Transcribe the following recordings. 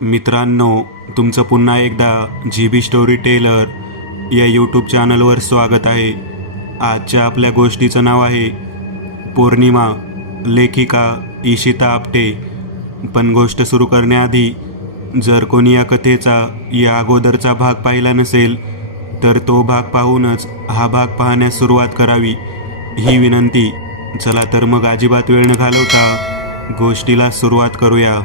मित्रांनो, तुमचं पुन्हा एकदा जी स्टोरी टेलर या यूट्यूब चॅनलवर स्वागत आहे. आजच्या आपल्या गोष्टीचं नाव आहे पौर्णिमा, लेखिका इशिता आपटे. पण गोष्ट सुरू करण्याआधी जर कोणी या कथेचा या अगोदरचा भाग पाहिला नसेल तर तो भाग पाहूनच हा भाग पाहण्यास सुरुवात करावी, ही विनंती. चला तर मग अजिबात वेळ न घालवता गोष्टीला सुरुवात करूया.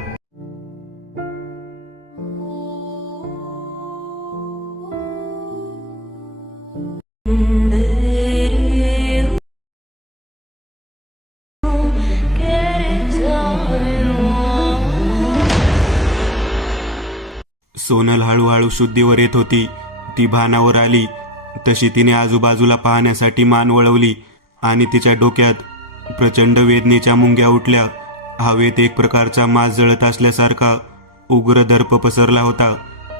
सोनल हळूहळू शुद्धीवर येत होती. ती भानावर आली तशी तिने आजूबाजूला पाहण्यासाठी मान वळवली आणि तिच्या डोक्यात प्रचंड वेदनेच्या मुंग्या उठल्या. हवेत एक प्रकारचा मास जळत असल्यासारखा उग्र दर्प पसरला होता.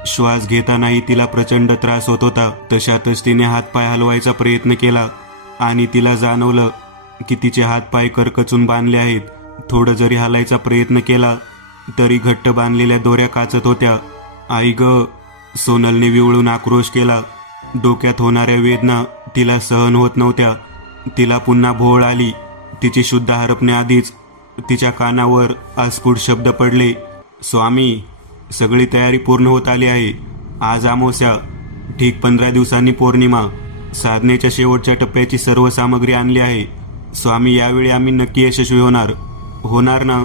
श्वास घेतानाही तिला प्रचंड त्रास होत होता. तशातच तिने हातपाय हलवायचा प्रयत्न केला आणि तिला जाणवलं की तिचे हातपाय करकचून बांधले आहेत. थोडं जरी हालायचा प्रयत्न केला तरी घट्ट बांधलेल्या दोऱ्या काचत होत्या. आई ग, सोनलने विवळून आक्रोश केला. डोक्यात होणाऱ्या वेदना तिला सहन होत नव्हत्या. तिला पुन्हा भोळ आली. तिची शुद्ध हरपण्याआधीच तिच्या कानावर अस्फुट शब्द पडले. स्वामी, सगळी तयारी पूर्ण होत आली आहे. आज अमावस्या, ठीक 15 दिवसांनी पौर्णिमा. साधनेच्या शेवटच्या टप्प्याची सर्व सामग्री आणली आहे. स्वामी, यावेळी आम्ही नक्की यशस्वी होणार ना?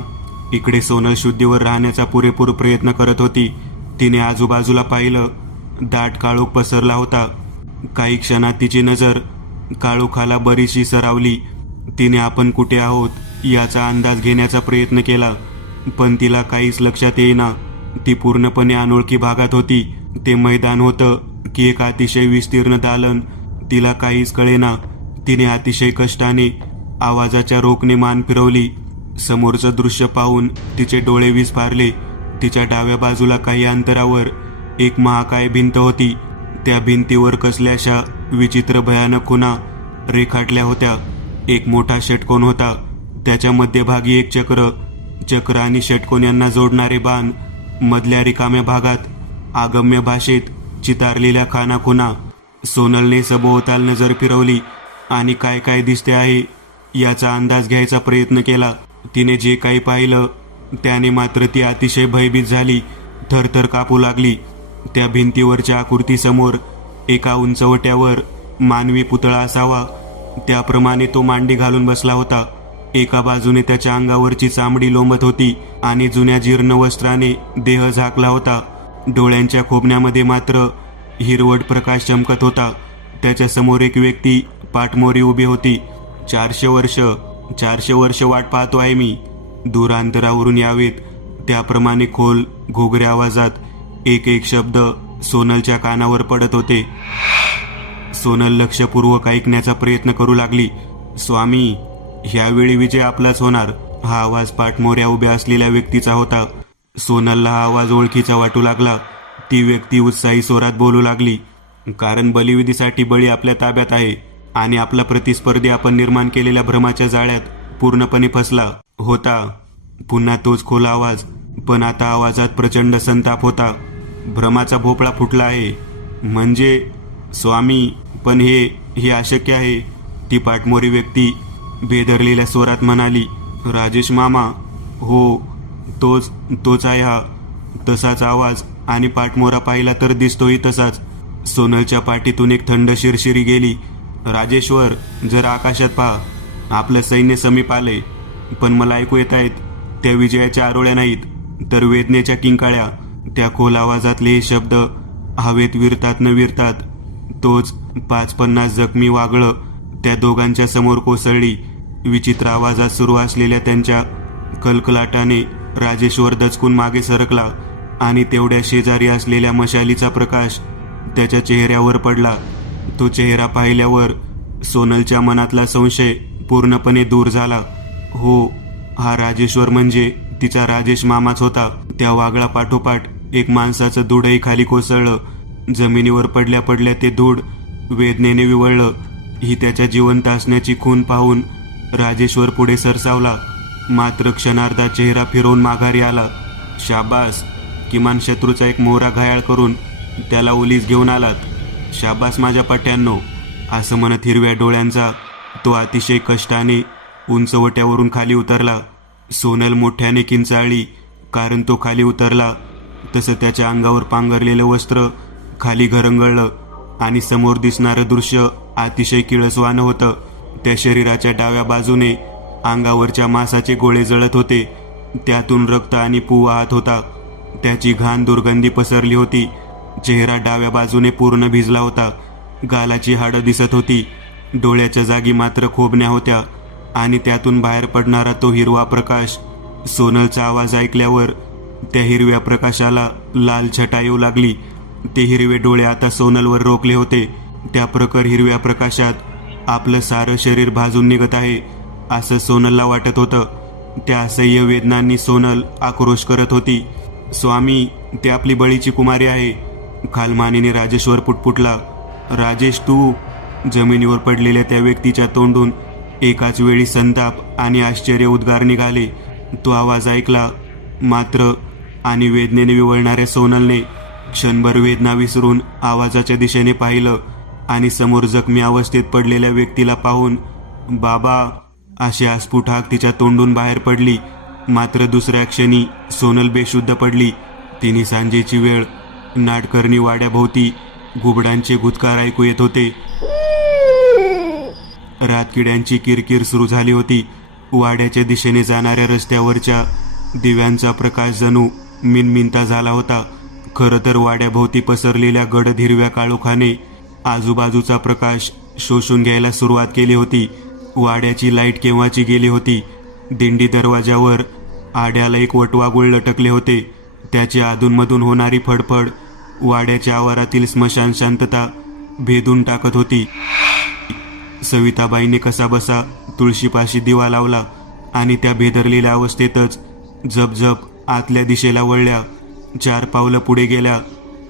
इकडे सोनल शुद्धीवर राहण्याचा पुरेपूर प्रयत्न करत होती. तिने आजूबाजूला पाहिलं. दाट काळोख पसरला होता. काही क्षणात तिची नजर काळोखाला बरीचशी सरावली. तिने आपण कुठे आहोत याचा अंदाज घेण्याचा प्रयत्न केला, पण तिला काहीच लक्षात येईना. ती पूर्णपणे अनोळखी भागात होती. ते मैदान होतं की एक अतिशय विस्तीर्ण दालन, तिला काहीच कळेना. तिने अतिशय कष्टाने आवाजाच्या रोखने मान फिरवली. समोरचं दृश्य पाहून तिचे डोळे विस्फारले. तिच्या डाव्या बाजूला काही अंतरावर एक महाकाय भिंत होती. त्या भिंतीवर कसल्याशा विचित्र भयानक खुणा रेखाटल्या होत्या. एक मोठा षटकोन होता. त्याच्या मध्यभागी एक चक्र आणि षटकोन यांना जोडणारे बाण. मधल्या रिकाम्या भागात आगम्य भाषेत चितारलेल्या खानाखुणा. सोनलने सभोवताल नजर फिरवली आणि काय काय दिसते आहे याचा अंदाज घ्यायचा प्रयत्न केला. तिने जे काही पाहिलं त्याने मात्र ती अतिशय भयभीत झाली. थरथर कापू लागली. त्या भिंतीवरच्या आकृतीसमोर एका उंचवट्यावर मानवी पुतळा असावा त्याप्रमाणे तो मांडी घालून बसला होता. एका बाजूने त्याच्या अंगावरची चामडी लोंबत होती आणि जुन्या जीर्ण वस्त्राने देह झाकला होता. डोळ्यांच्या खोबण्यामध्ये मात्र हिरवट प्रकाश चमकत होता. त्याच्या समोर एक व्यक्ती पाठमोरी उभी होती. 400 वर्ष वाट पाहतो आहे मी. दूर अंतरावरून यावेत त्याप्रमाणे खोल घोगऱ्या आवाजात एक एक शब्द सोनलच्या कानावर पडत होते. सोनल लक्षपूर्वक ऐकण्याचा प्रयत्न करू लागली. स्वामी, ह्यावेळी विजय आपलाच होणार. हा आवाज पाठमोऱ्या उभ्या असलेल्या व्यक्तीचा होता. सोनलला हा आवाज ओळखीचा वाटू लागला. ती व्यक्ती उत्साही स्वरात बोलू लागली, कारण बलिविधीसाठी बळी आपल्या ताब्यात आहे आणि आपला प्रतिस्पर्धी आपण निर्माण केलेल्या भ्रमाच्या जाळ्यात पूर्णपणे फसला होता. पुन्हा तोच खोल आवाज, पण आता आवाजात प्रचंड संताप होता. भ्रमाचा भोपळा फुटला आहे म्हणजे? स्वामी, पण हे अशक्य आहे. ती पाठमोरी व्यक्ती बेदरलेल्या स्वरात म्हणाली. राजेश मामा, हो, तोच आहे हा. तसाच आवाज आणि पाठमोरा पाहिला तर दिसतोही तसाच. सोनलच्या पाठीतून एक थंड शिरशिरी गेली. राजेश्वर, जरा आकाशात पहा. आपलं सैन्य समीप आलंय. पण मला ऐकू येत आहेत त्या विजयाच्या आरोळ्या नाहीत, तर वेदनेच्या किंकाळ्या. त्या खोल आवाजातले हे शब्द हवेत विरतात न विरतात तोच 5-50 जखमी वागळं त्या दोघांच्या समोर कोसळली. विचित्र आवाजात सुरू असलेल्या त्यांच्या कलकलाटाने राजेश्वर दचकून मागे सरकला आणि तेवढ्या शेजारी असलेल्या मशालीचा प्रकाश त्याच्या चेहऱ्यावर पडला. तो चेहरा पाहिल्यावर सोनलच्या मनातला संशय पूर्णपणे दूर झाला. हो, हा राजेश्वर म्हणजे तिचा राजेश मामाच होता. त्या वागळा पाठोपाठ एक माणसाचं दूडही खाली कोसळलं. जमिनीवर पडल्या पडल्या ते दूड वेदनेने विवळलं. ही त्याच्या जिवंत असण्याची खून पाहून राजेश्वर पुढे सरसावला. मात्र क्षणार्धात चेहरा फिरवून माघारी आला. शाबास, किमान शत्रूचा एक मोहरा घायाळ करून त्याला ओलीस घेऊन आलात. शाबास माझ्या पट्ट्यांनो. असं म्हणत हिरव्या डोळ्यांचा तो अतिशय कष्टाने उंचवट्यावरून खाली उतरला. सोनल मोठ्याने किंचाळली, कारण तो खाली उतरला तसं त्याच्या अंगावर पांघरलेलं वस्त्र खाली घरंगळलं आणि समोर दिसणारं दृश्य अतिशय किळसवाणं होतं. त्या शरीराच्या डाव्या बाजूने अंगावरच्या मांसाचे गोळे जळत होते. त्यातून रक्त आणि पू वाहत होता. त्याची घाण दुर्गंधी पसरली होती. चेहरा डाव्या बाजूने पूर्ण भिजला होता. गालाची हाडं दिसत होती. डोळ्याच्या जागी मात्र खोबण्या होत्या आणि त्यातून बाहेर पडणारा तो हिरवा प्रकाश. सोनलचा आवाज ऐकल्यावर त्या हिरव्या प्रकाशाला लाल छटा येऊ लागली. ते हिरवे डोळे आता सोनलवर रोखले होते. त्या प्रखर हिरव्या प्रकाशात आपलं सारं शरीर भाजून निघत आहे असं सोनलला वाटत होतं. त्या असह्य वेदनांनी सोनल आक्रोश करत होती. स्वामी, ते आपली बळीची कुमारी आहे. खालमानीने राजेश्वर पुटपुटला. राजेश तू? जमिनीवर पडलेल्या त्या व्यक्तीच्या तोंडून एकाच वेळी संताप आणि आश्चर्य उद्गार निघाले. तो आवाज ऐकला मात्र आणि वेदनेने विवळणाऱ्या सोनलने क्षणभर वेदना विसरून आवाजाच्या दिशेने पाहिलं आणि समोर जखमी अवस्थेत पडलेल्या व्यक्तीला पाहून बाबा अशी अस्फुट हाक तिच्या तोंडून बाहेर पडली. मात्र दुसऱ्या क्षणी सोनल बेशुद्ध पडली. तिने सांजेची वेळ. नाडकर्णी वाड्याभोवती घुबडांचे गुदकार ऐकू येत होते. रातकिड्यांची किरकिर सुरू झाली होती. वाड्याच्या दिशेने जाणाऱ्या रस्त्यावरच्या दिव्यांचा प्रकाश जणू मिनमिनता झाला होता. खरं तर वाड्याभोवती पसरलेल्या गडद हिरव्या काळोखाने आजूबाजूचा प्रकाश शोषून घ्यायला सुरुवात केली होती. वाड्याची लाईट केव्हाची गेली होती. दिंडी दरवाजावर आड्याला एक वटवाघूळ लटकले होते. त्याची अधूनमधून होणारी फडफड वाड्याच्या आवारातील स्मशान शांतता भेदून टाकत होती. सविताबाईंनी कसाबसा तुळशीपाशी दिवा लावला आणि त्या भेदरलेल्या अवस्थेतच जपजप आतल्या दिशेला वळल्या. 4 पावलं पुढे गेल्या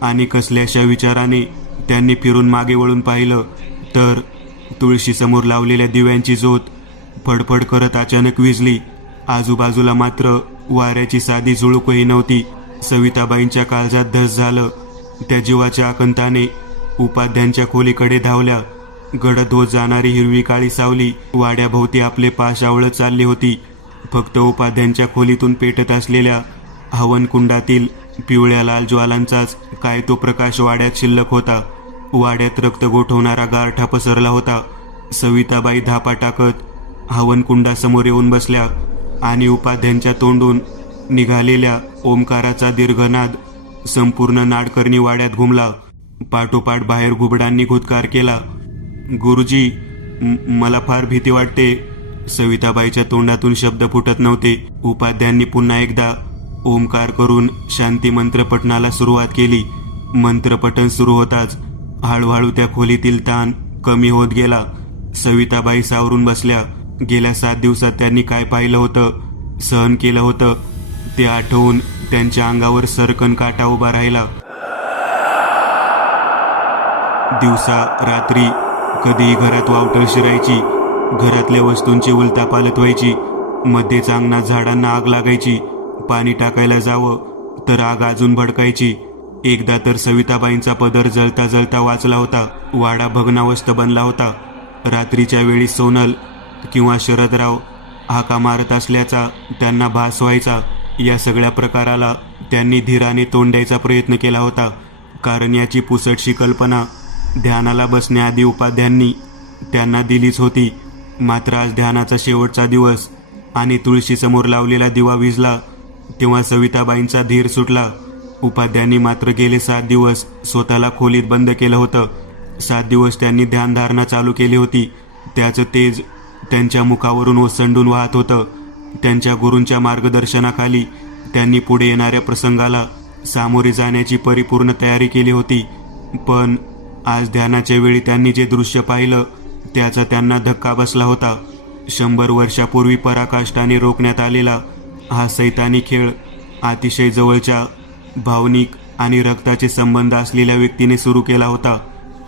आणि कसल्याशा विचाराने त्यांनी फिरून मागे वळून पाहिलं तर तुळशीसमोर लावलेल्या दिव्यांची ज्योत फडफड करत अचानक विझली. आजूबाजूला मात्र वाऱ्याची साधी झुळूकही नव्हती. सविताबाईंच्या काळजात धस झालं. त्या जीवाच्या आकंताने उपाध्यांच्या खोलीकडे धावल्या. गडद होत जाणारी हिरवी काळी सावली वाड्याभोवती आपले पाश आवळत चालली होती. फक्त उपाध्यांच्या खोलीतून पेटत असलेल्या हवनकुंडातील पिवळ्या लाल ज्वालांचाच काय तो प्रकाश वाड्यात शिल्लक होता. वाड्यात रक्त गोठवणारा गारठा पसरला होता. सविताबाई धापा टाकत हवनकुंडासमोर येऊन बसल्या आणि उपाध्यांच्या तोंडून निघालेल्या ओंकाराचा दीर्घनाद संपूर्ण नाडकर्णी वाड्यात घुमला. पाठोपाठ बाहेर घुबडांनी घुतकार केला. गुरुजी, मला फार भीती वाटते. सविताबाईच्या तोंडातून शब्द फुटत नव्हते. उपाध्यांनी पुन्हा एकदा ओंकार करून शांती मंत्रपठणाला सुरुवात केली. मंत्रपठण सुरू होताच हळूहळू त्या खोलीतील ताण कमी होत गेला. सविताबाई सावरून बसल्या. गेल्या 7 दिवसात त्यांनी काय पाहिलं होतं, सहन केलं होतं ते आठवून त्यांच्या अंगावर सरकन काटा उभा राहिला. दिवसा रात्री कधीही घरात वावटळ शिरायची. घरातल्या वस्तूंची उलतापालत व्हायची. मध्येच अंगणात झाडांना आग लागायची. पाणी टाकायला जावं तर आग अजून भडकायची. एकदा तर सविताबाईंचा पदर जळता जळता वाचला होता. वाडा भग्नावस्थ बनला होता. रात्रीच्या वेळी सोनल किंवा शरदराव हाका मारत असल्याचा त्यांना भास व्हायचा. या सगळ्या प्रकाराला त्यांनी धीराने तोंड द्यायचा प्रयत्न केला होता, कारण याची पुसटशी कल्पना ध्यानाला बसण्याआधी उपाध्यांनी त्यांना दिलीच होती. मात्र आज ध्यानाचा शेवटचा दिवस आणि तुळशीसमोर लावलेला दिवा विझला तेव्हा सविताबाईंचा धीर सुटला. उपाध्यांनी मात्र गेले 7 दिवस स्वतःला खोलीत बंद केलं होतं. 7 दिवस त्यांनी ध्यानधारणा चालू केली होती. त्याचं तेज त्यांच्या मुखावरून ओसंडून वाहत होतं. त्यांच्या गुरूंच्या मार्गदर्शनाखाली त्यांनी पुढे येणाऱ्या प्रसंगाला सामोरे जाण्याची परिपूर्ण तयारी केली होती. पण आज ध्यानाच्या वेळी त्यांनी जे दृश्य पाहिलं त्याचा त्यांना धक्का बसला होता. 100 वर्षापूर्वी पराकाष्ठाने रोखण्यात आलेला हा सैतानी खेळ अतिशय जवळच्या भावनिक आणि रक्ताचे संबंध असलेल्या व्यक्तीने सुरू केला होता.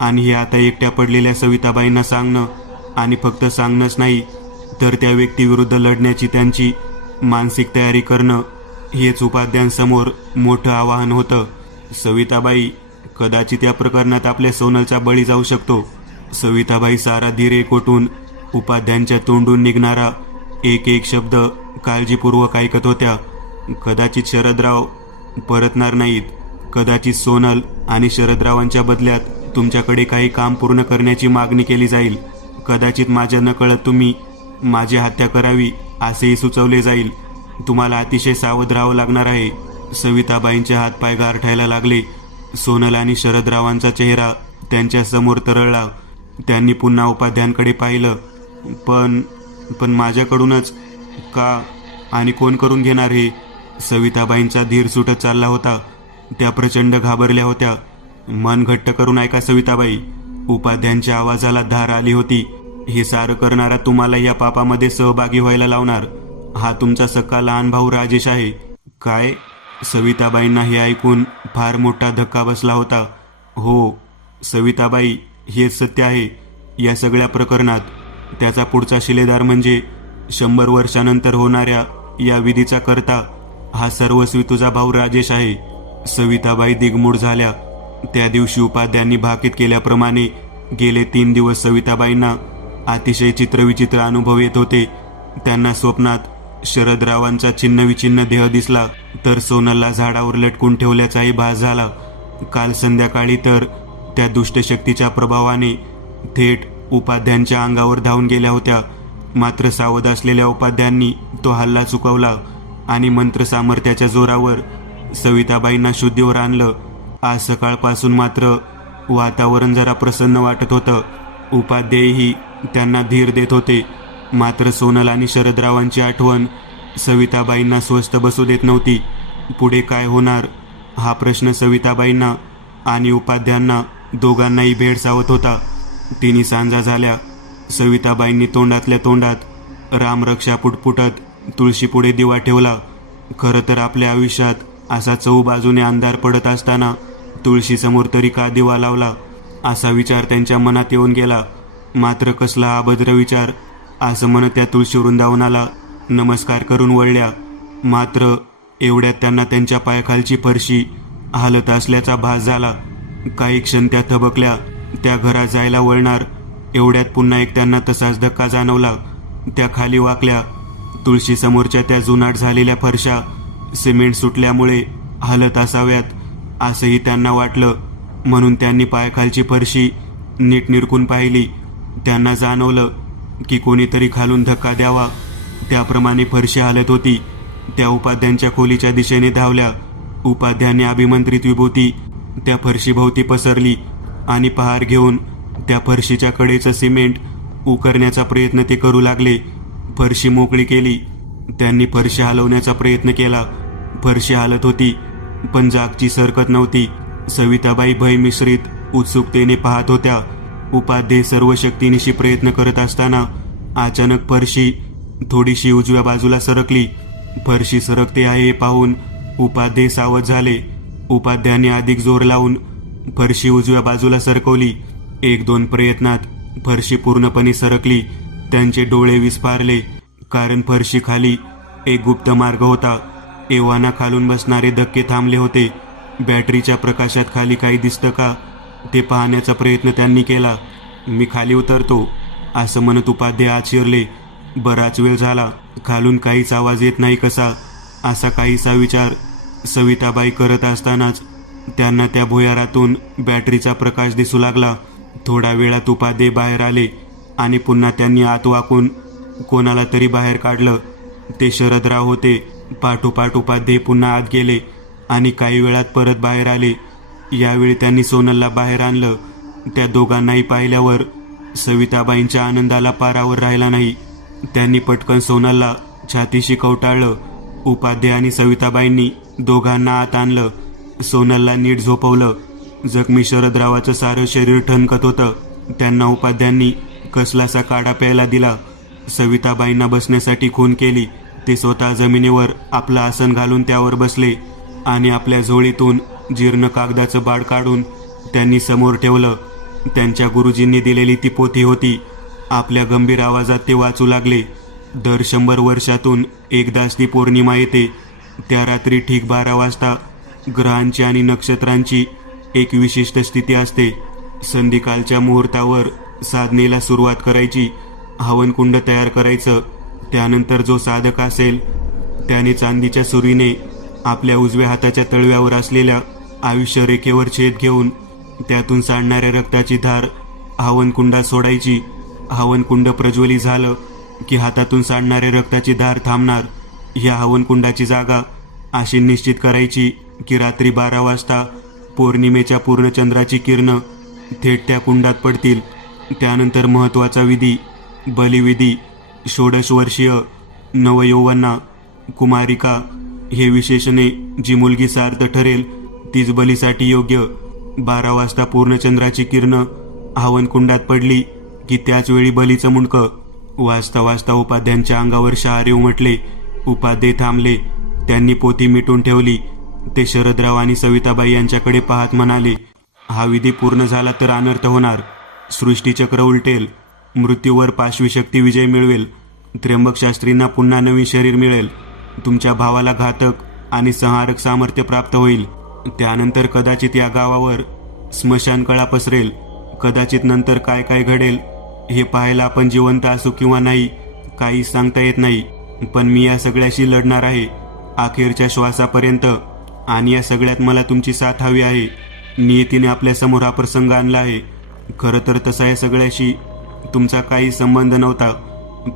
आणि हे आता एकट्या पडलेल्या सविताबाईंना सांगणं आणि फक्त सांगणंच नाही तर त्या व्यक्तीविरुद्ध लढण्याची त्यांची मानसिक तयारी करणं हेच उपाध्यांसमोर मोठं आव्हान होतं. सविताबाई, कदाचित या प्रकरणात आपल्या सोनलचा बळी जाऊ शकतो. सविताबाई सारा धीर एकवटून उपाध्यांच्या तोंडून निघणारा एक एक शब्द काळजीपूर्वक ऐकत होत्या. कदाचित शरदराव परतणार नाहीत. कदाचित सोनल आणि शरदरावांच्या बदल्यात तुमच्याकडे काही काम पूर्ण करण्याची मागणी केली जाईल. कदाचित माझ्या नकळत तुम्ही माझी हत्या करावी असेही सुचवले जाईल. तुम्हाला अतिशय सावध राहावं लागणार आहे. सविताबाईंचे हातपाय गारठायला लागले. सोनल आणि शरदरावांचा चेहरा त्यांच्या समोर तरळला. त्यांनी पुन्हा उपाध्यांकडे पाहिलं. पण माझ्याकडूनच का आणि कोण करून घेणार हे? सविताबाईंचा धीर सुटत चालला होता. त्या प्रचंड घाबरल्या होत्या. मन घट्ट करून ऐका सविताबाई, उपाध्यांच्या आवाजाला धार आली होती. हे सारं करणारा तुम्हाला या पापामध्ये सहभागी व्हायला लावणार हा तुमचा सक्का लहान भाऊ राजेश आहे. काय? सविताबाईंना हे ऐकून फार मोठा धक्का बसला होता. हो सविताबाई, हेच सत्य आहे या सगळ्या प्रकरणात. त्याचा पुढचा शिलेदार म्हणजे 100 वर्षानंतर होणाऱ्या या विधीचा करता हा सर्वस्वी तुझा भाऊ राजेश आहे. सविताबाई दिगमूढ झाल्या. त्या दिवशी उपाध्यांनी भाकीत केल्याप्रमाणे गेले 3 दिवस सविताबाईंना अतिशय चित्रविचित्र अनुभव येत होते. त्यांना स्वप्नात शरदरावांचा छिन्नविछिन्न देह दिसला, तर सोनलला झाडावर लटकून ठेवल्याचाही भास झाला. काल संध्याकाळी तर त्या दुष्टशक्तीच्या प्रभावाने थेट उपाध्यांच्या अंगावर धावून गेल्या होत्या. मात्र सावध असलेल्या उपाध्यांनी तो हल्ला चुकवला आणि मंत्र सामर्थ्याच्या जोरावर सविताबाईंना शुद्धीवर आणलं. आज सकाळपासून मात्र वातावरण जरा प्रसन्न वाटत होतं. उपाध्यायही त्यांना धीर देत होते. मात्र सोनल आणि शरदरावांची आठवण सविताबाईंना स्वस्थ बसू देत नव्हती. पुढे काय होणार हा प्रश्न सविताबाईंना आणि उपाध्यांना दोघांनाही भेडसावत होता. 3 सांजा झाल्या. सविताबाईंनी तोंडातल्या तोंडात रामरक्षा पुटपुटत तुळशीपुढे दिवा ठेवला. खरं तर आपल्या आयुष्यात असा चहूबाजूने अंधार पडत असताना तुळशीसमोर तरी का दिवा लावला असा विचार त्यांच्या मनात येऊन गेला. मात्र कसला अभद्र विचार, असं म्हणत त्या तुळशी वृंदावनाला नमस्कार करून वळल्या. मात्र एवढ्यात त्यांना त्यांच्या पायाखालची फरशी हालत असल्याचा भास झाला. काही क्षण त्या थबकल्या. त्या घरात जायला वळणार एवढ्यात पुन्हा एक त्यांना तसाच धक्का जाणवला. त्या खाली वाकल्या. तुळशी समोरच्या त्या जुनाट झालेल्या फरशा सिमेंट सुटल्यामुळे हालत असाव्यात असंही त्यांना वाटलं. म्हणून त्यांनी पायाखालची फरशी नीट निरखून पाहिली. त्यांना जाणवलं की कोणीतरी खालून धक्का द्यावा त्याप्रमाणे फरशी हालत होती. त्या उपाध्यांच्या खोलीच्या दिशेने धावल्या. उपाध्याने अभिमंत्रित विभूती त्या फरशीभोवती पसरली आणि पहार घेऊन त्या फरशीच्या कडेचं सिमेंट उकरण्याचा प्रयत्न ते करू लागले. फरशी मोकळी केली. त्यांनी फरशी हलवण्याचा प्रयत्न केला. फरशी हालत होती पण जागची सरकत नव्हती. सविताबाई भयमिश्रित उत्सुकतेने पाहत होत्या. उपाध्ये सर्व शक्तीनिशी प्रयत्न करत असताना अचानक फरशी थोडीशी उजव्या बाजूला सरकली. फरशी सरकते आहे हे पाहून उपाध्ये सावध झाले. उपाध्याने अधिक जोर लावून फरशी उजव्या बाजूला सरकवली. 1-2 प्रयत्नात फरशी पूर्णपणे सरकली. त्यांचे डोळे विस्फारले, कारण फरशी खाली एक गुप्त मार्ग होता. एव्हाना खालून बसणारे धक्के थांबले होते. बॅटरीच्या प्रकाशात खाली काही दिसतं का ते पाहण्याचा प्रयत्न त्यांनी केला. मी खाली उतरतो असं म्हणत उपाध्ये आत शिरले. बराच वेळ झाला. खालून काहीच आवाज येत नाही कसा, असा काहीसा विचार सविताबाई करत असतानाच त्यांना त्या भुयारातून बॅटरीचा प्रकाश दिसू लागला. थोड्या वेळात उपाध्ये बाहेर आले आणि पुन्हा त्यांनी आत वाकून कोणाला तरी बाहेर काढलं. ते शरदराव होते. पाठोपाठ उपाध्ये पुन्हा आत गेले आणि काही वेळात परत बाहेर आले. यावेळी त्यांनी सोनलला बाहेर आणलं. त्या दोघांनाही पाहिल्यावर सविताबाईंच्या आनंदाला पारावर राहिला नाही. त्यांनी पटकन सोनलला छातीशी कवटाळलं. उपाध्ये आणि सविताबाईंनी दोघांना आत आणलं. सोनलला नीट झोपवलं. जखमी शरदरावाचं सारं शरीर ठणकत होतं. त्यांना उपाध्यांनी कसलासा काढा प्यायला दिला. सविताबाईंना बसण्यासाठी खून केली. ते स्वतः जमिनीवर आपलं आसन घालून त्यावर बसले आणि आपल्या झोळीतून जीर्ण कागदाचं बाड काढून त्यांनी समोर ठेवलं. त्यांच्या गुरुजींनी दिलेली ती पोथी होती. आपल्या गंभीर आवाजात ते वाचू लागले. दर 100 वर्षातून एकदाच ती पौर्णिमा येते. त्या रात्री ठीक 12 वाजता ग्रहांची आणि नक्षत्रांची एक विशिष्ट स्थिती असते. संध्याकाळच्या मुहूर्तावर साधनेला सुरुवात करायची. हवनकुंड तयार करायचं. त्यानंतर जो साधक असेल त्याने चांदीच्या सुरीने आपल्या उजव्या हाताच्या तळव्यावर असलेल्या आयुष्य रेखेवर छेद घेऊन त्यातून सांडणाऱ्या रक्ताची धार हवनकुंडात सोडायची. हवनकुंड प्रज्वलित झालं की हातातून सांडणारे रक्ताची धार थांबणार. ह्या हवनकुंडाची जागा अशी निश्चित करायची की रात्री 12 वाजता पौर्णिमेच्या पूर्णचंद्राची किरणं थेट त्या कुंडात पडतील. त्यानंतर महत्त्वाचा विधी, बलिविधी. 16 वर्षीय नवयौवना कुमारिका हे विशेषणे जी मुलगी सार्थ ठरेल तीच बलीसाठी योग्य. 12 वाजता पूर्णचंद्राची किरणं हवनकुंडात पडली की त्याच वेळी बलीचं मुंडकं. वाजता वाजता उपाध्यांच्या अंगावर शहारे उमटले. उपाध्ये थांबले. त्यांनी पोथी मिटून ठेवली. ते शरदराव आणि सविताबाई यांच्याकडे पाहत म्हणाले, हा विधी पूर्ण झाला तर अनर्थ होणार. सृष्टीचक्र उलटेल. मृत्यूवर पाशवी शक्ती विजय मिळवेल. त्र्यंबक शास्त्रींना पुन्हा नवीन शरीर मिळेल. तुमच्या भावाला घातक आणि संहारक सामर्थ्य प्राप्त होईल. त्यानंतर कदाचित या गावावर स्मशानकळा पसरेल. कदाचित नंतर काय काय घडेल हे पाहायला आपण जिवंत असू किंवा नाही काही सांगता येत नाही. पण मी या सगळ्याशी लढणार आहे अखेरच्या श्वासापर्यंत. आणि या सगळ्यात मला तुमची साथ हवी आहे. नियतीने आपल्यासमोर हा प्रसंग आणला आहे. खरं तर तसा या सगळ्याशी तुमचा काही संबंध नव्हता.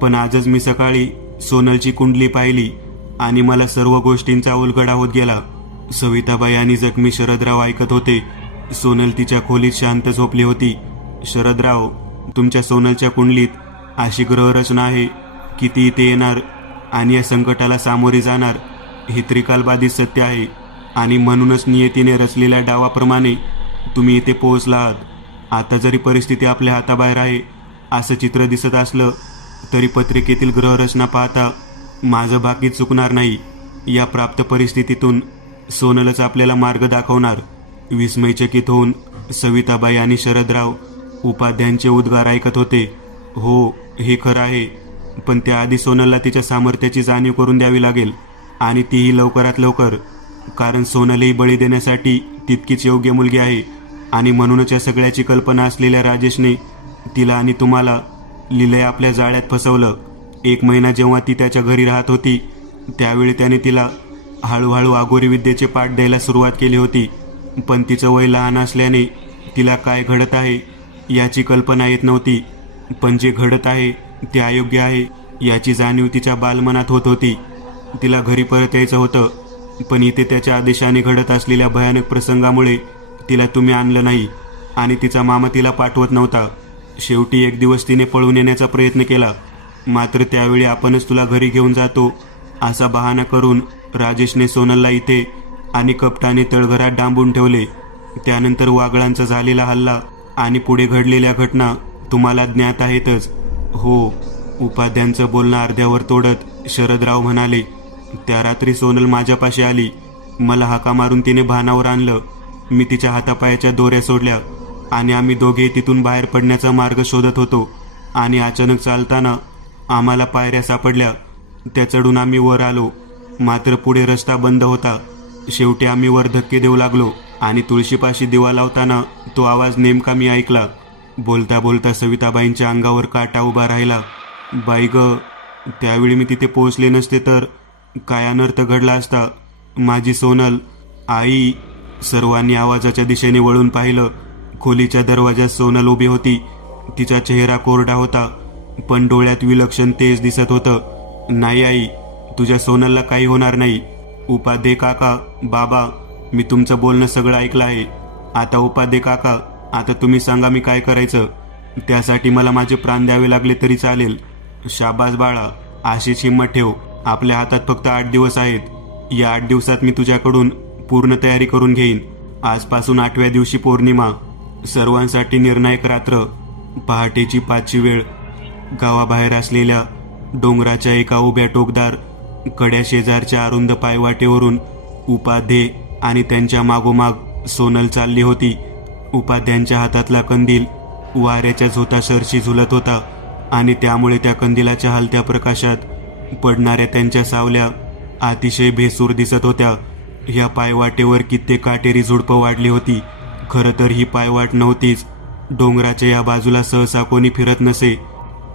पण आजच मी सकाळी सोनलची कुंडली पाहिली आणि मला सर्व गोष्टींचा उलगडा होत गेला. सविताबाई आणि जखमी शरदराव ऐकत होते. सोनल तिच्या खोलीत शांत झोपली होती. शरदराव, तुमच्या सोनलच्या कुंडलीत अशी ग्रहरचना आहे की ती इथे येणार आणि या संकटाला सामोरे जाणार. हे त्रिकालबाधित सत्य आहे आणि म्हणूनच नियतीने रचलेल्या डावाप्रमाणे तुम्ही इथे पोहोचला आहात. आता जरी परिस्थिती आपल्या हाताबाहेर आहे असं चित्र दिसत असलं तरी पत्रिकेतील ग्रहरचना पाहता माझं भाकीत चुकणार नाही. या प्राप्त परिस्थितीतून सोनलच आपल्याला मार्ग दाखवणार. विस्मयचकित होऊन सविताबाई आणि शरदराव उपाध्यांचे उद्गार ऐकत होते. हो, हे खरं आहे. पण त्याआधी सोनलला तिच्या सामर्थ्याची जाणीव करून द्यावी लागेल आणि तीही लवकरात लवकर. कारण सोनलही बळी देण्यासाठी तितकीच योग्य मुलगी आहे. आणि म्हणूनच या सगळ्याची कल्पना असलेल्या राजेशने तिला आणि तुम्हाला लिलया आपल्या जाळ्यात फसवलं. 1 महिना जेव्हा ती त्याच्या घरी राहत होती त्यावेळी त्याने तिला हळूहळू आगोरी विद्येचे पाठ द्यायला सुरुवात केली होती. पण तिचं वय लहान असल्याने तिला काय घडत आहे याची कल्पना येत नव्हती. पण जे घडत आहे ते अयोग्य आहे याची जाणीव तिच्या बालमनात होत होती. तिला घरी परत यायचं होतं. पण इथे त्याच्या आदेशाने घडत असलेल्या भयानक प्रसंगामुळे तिला तुम्ही आणलं नाही आणि तिचा मामा तिला पाठवत नव्हता. शेवटी एक दिवस तिने पळून येण्याचा प्रयत्न केला. मात्र त्यावेळी आपणच तुला घरी घेऊन जातो असा बहाणा करून राजेशने सोनलला इथे आणि कपटाने तळघरात डांबून ठेवले. त्यानंतर वागळांचा झालेला हल्ला आणि पुढे घडलेल्या घटना तुम्हाला ज्ञात आहेतच. हो, उपाध्यांचं बोलणं अर्ध्यावर तोडत शरदराव म्हणाले, त्या रात्री सोनल माझ्यापाशी आली. मला हाका मारून तिने भानावर आणलं. मी तिच्या हातापायाच्या दोऱ्या सोडल्या आणि आम्ही दोघे तिथून बाहेर पडण्याचा मार्ग शोधत होतो. आणि अचानक चालताना आम्हाला पायऱ्या सापडल्या. त्या चढून आम्ही वर आलो. मात्र पुढे रस्ता बंद होता. शेवटी आम्ही वर धक्के देऊ लागलो आणि तुळशीपाशी दिवा लावताना तो आवाज नेमका मी ऐकला. बोलता बोलता सविताबाईंच्या अंगावर काटा उभा राहिला. बाई ग, त्यावेळी मी तिथे पोहोचले नसते तर काय अनर्थ घडला असता. माझी सोनल, आई. सर्वांनी आवाजाच्या दिशेने वळून पाहिलं. खोलीच्या दरवाजात सोनल उभी होती. तिचा चेहरा कोरडा होता पण डोळ्यात विलक्षण तेज दिसत होतं. नाही आई, तुझ्या सोनलला काही होणार नाही. उपाध्ये काका, बाबा, मी तुमचं बोलणं सगळं ऐकलं आहे. आता उपाध्ये काका, आता तुम्ही सांगा मी काय करायचं. त्यासाठी मला माझे प्राण द्यावे लागले तरी चालेल. शाबास बाळा, अशीच हिंमत ठेव. आपल्या हातात फक्त 8 दिवस आहेत. या 8 दिवसात मी तुझ्याकडून पूर्ण तयारी करून घेईन. आजपासून 8व्या दिवशी पौर्णिमा. सर्वांसाठी निर्णायक रात्र. पहाटेची 5ची वेळ. गावाबाहेर असलेल्या डोंगराच्या एका उभ्या टोकदार कड्या शेजारच्या अरुंद पायवाटेवरून उपाध्ये आणि त्यांच्या मागोमाग सोनल चालली होती. उपाध्यांच्या हातातला कंदील वाऱ्याच्या झोतासरशी झुलत होता आणि त्यामुळे त्या कंदिलाच्या हलत्या प्रकाशात पडणाऱ्या त्यांच्या सावल्या अतिशय भेसूर दिसत होत्या. या पायवाटेवर कित्येक काटेरी झुडपं वाढली होती. खरं तर ही पायवाट नव्हतीच. डोंगराच्या या बाजूला सहसा कोणी फिरत नसे,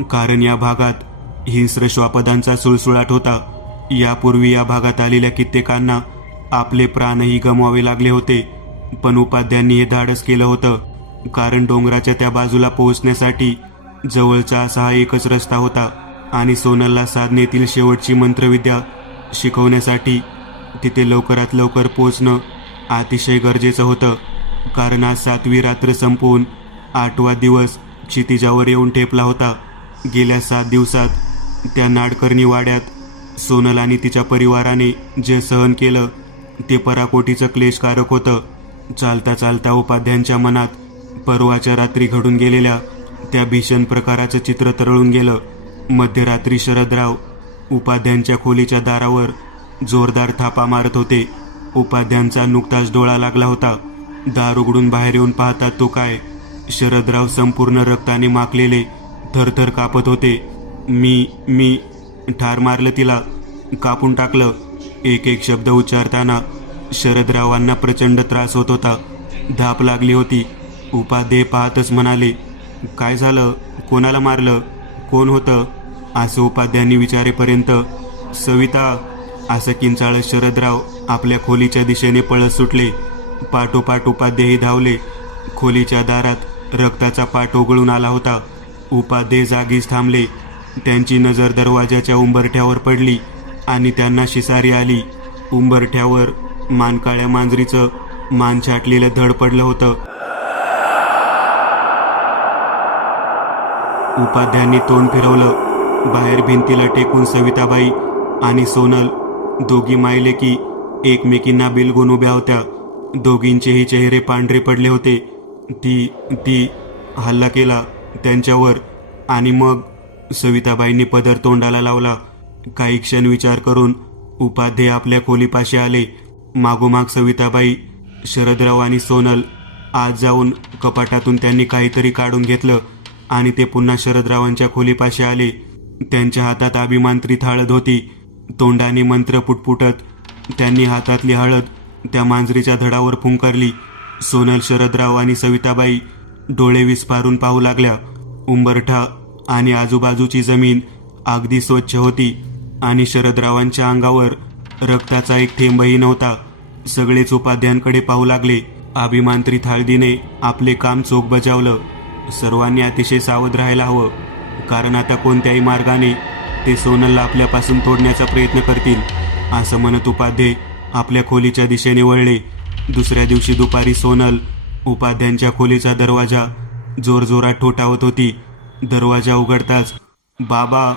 कारण या भागात हिंस्र श्वापदांचा सुळसुळाट होता. यापूर्वी या भागात आलेल्या कित्येकांना आपले प्राणही गमवावे लागले होते. पण उपाध्यांनी हे धाडस केलं होतं, कारण डोंगराच्या त्या बाजूला पोहोचण्यासाठी जवळचा असा हा एकच रस्ता होता आणि सोनलला साधनेतील शेवटची मंत्रविद्या शिकवण्यासाठी तिथे लवकरात लवकर पोहोचणं अतिशय गरजेचं होतं. कारण आज 7वी रात्र संपवून 8वा दिवस क्षितिजावर येऊन ठेपला होता. गेल्या 7 दिवसात त्या नाडकर्णी वाड्यात सोनल आणि तिच्या परिवाराने जे सहन केलं ते पराकोटीचं क्लेशकारक होतं. चालता चालता उपाध्यांच्या मनात परवाच्या रात्री घडून गेलेल्या त्या भीषण प्रकाराचं चित्र तरळून गेलं. मध्यरात्री शरदराव उपाध्यांच्या खोलीच्या दारावर जोरदार थापा मारत होते. उपाध्यांचा नुकताच डोळा लागला होता. दार उघडून बाहेर येऊन पाहतात तो काय, शरदराव संपूर्ण रक्ताने माखलेले थरथर कापत होते. मी ठार मारलं तिला, कापून टाकलं. एक एक शब्द उच्चारताना शरदरावांना प्रचंड त्रास होत होता. धाप लागली होती. उपाध्ये पाहतच म्हणाले, काय झालं, कोणाला मारलं, कोण होतं, असं उपाध्यांनी विचारेपर्यंत सविता असं किंचाळत शरदराव आपल्या खोलीच्या दिशेने पळत सुटले. पाठोपाठ उपाध्येही धावले. खोलीच्या दारात रक्ताचा पाट ओघळून आला होता. उपाध्ये जागीच थांबले. त्यांची नजर दरवाजाच्या उंबरठ्यावर पडली आणि त्यांना शिसारी आली. उंबरठ्यावर मानकाळ्या मांजरीचं मान छाटलेलं धड पडलं होतं. उपाध्यांनी तोंड फिरवलं. बाहेर भिंतीला टेकून सविताबाई आणि सोनल दोघी मायले की एकमेकींना बिलगून उभ्या होत्या. दोघींचेही चेहरे पांढरे पडले होते. ती हल्ला केला त्यांच्यावर. आणि मग सविताबाईंनी पदर तोंडाला लावला. काही क्षण विचार करून उपाध्ये आपल्या खोलीपाशी आले. मागोमाग सविताबाई, शरदराव आणि सोनल. आज जाऊन कपाटातून त्यांनी काहीतरी काढून घेतलं आणि ते पुन्हा शरदरावांच्या खोलीपाशी आले. त्यांच्या हातात अभिमांत्रित हळद होती. तोंडाने मंत्र पुटपुटत त्यांनी हातातली हळद त्या मांजरीच्या धडावर फुंकरली. सोनल, शरदराव आणि सविताबाई डोळे विस्फारून पाहू लागल्या. उंबरठा आणि आजूबाजूची जमीन अगदी स्वच्छ होती आणि शरदरावांच्या अंगावर रक्ताचा एक थेंबही नव्हता. सगळेच उपाध्यांकडे पाहू लागले. अभिमांत्रित हळदीने आपले काम चोख बजावलं. सर्वांनी अतिशय सावध राहायला हवं, कारण आता कोणत्याही मार्गाने ते सोनलला आपल्यापासून तोडण्याचा प्रयत्न करतील, असं म्हणत उपाध्ये आपल्या खोलीच्या दिशेने वळले. दुसऱ्या दिवशी दुपारी सोनल उपाध्यांच्या खोलीचा दरवाजा जोरजोरात ठोठावत होती. दरवाजा उघडताच बाबा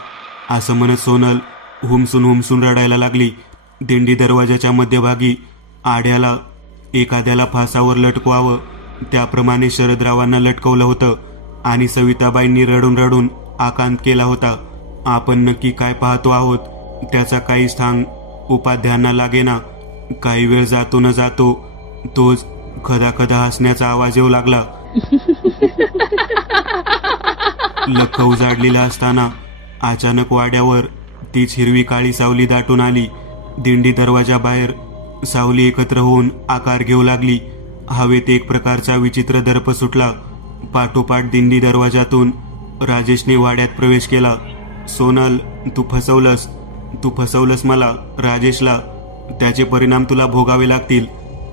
असं म्हणत सोनल हुमसून रडायला लागली. दिंडी दरवाजाच्या मध्यभागी आड्याला एखाद्याला फासावर लटकवावं त्याप्रमाणे शरदरावांना लटकवलं होतं आणि सविताबाईंनी रडून रडून आकांत केला होता. आपण नक्की काय पाहतो आहोत त्याचा काहीच ठांग उपाध्यांना लागेना. काही वेळ जातो न जातो तोच खदाखदा हसण्याचा आवाज येऊ लागला. लख उजाडलेला असताना अचानक वाड्यावर तीच हिरवी काळी सावली दाटून आली. दिंडी दरवाजाबाहेर सावली एकत्र होऊन आकार घेऊ लागली. हवेत एक प्रकारचा विचित्र दर्प सुटला. पाठोपाठ दिंडी दरवाजातून राजेशने वाड्यात प्रवेश केला. सोनल, तू फसवलंस मला, राजेशला. त्याचे परिणाम तुला भोगावे लागतील,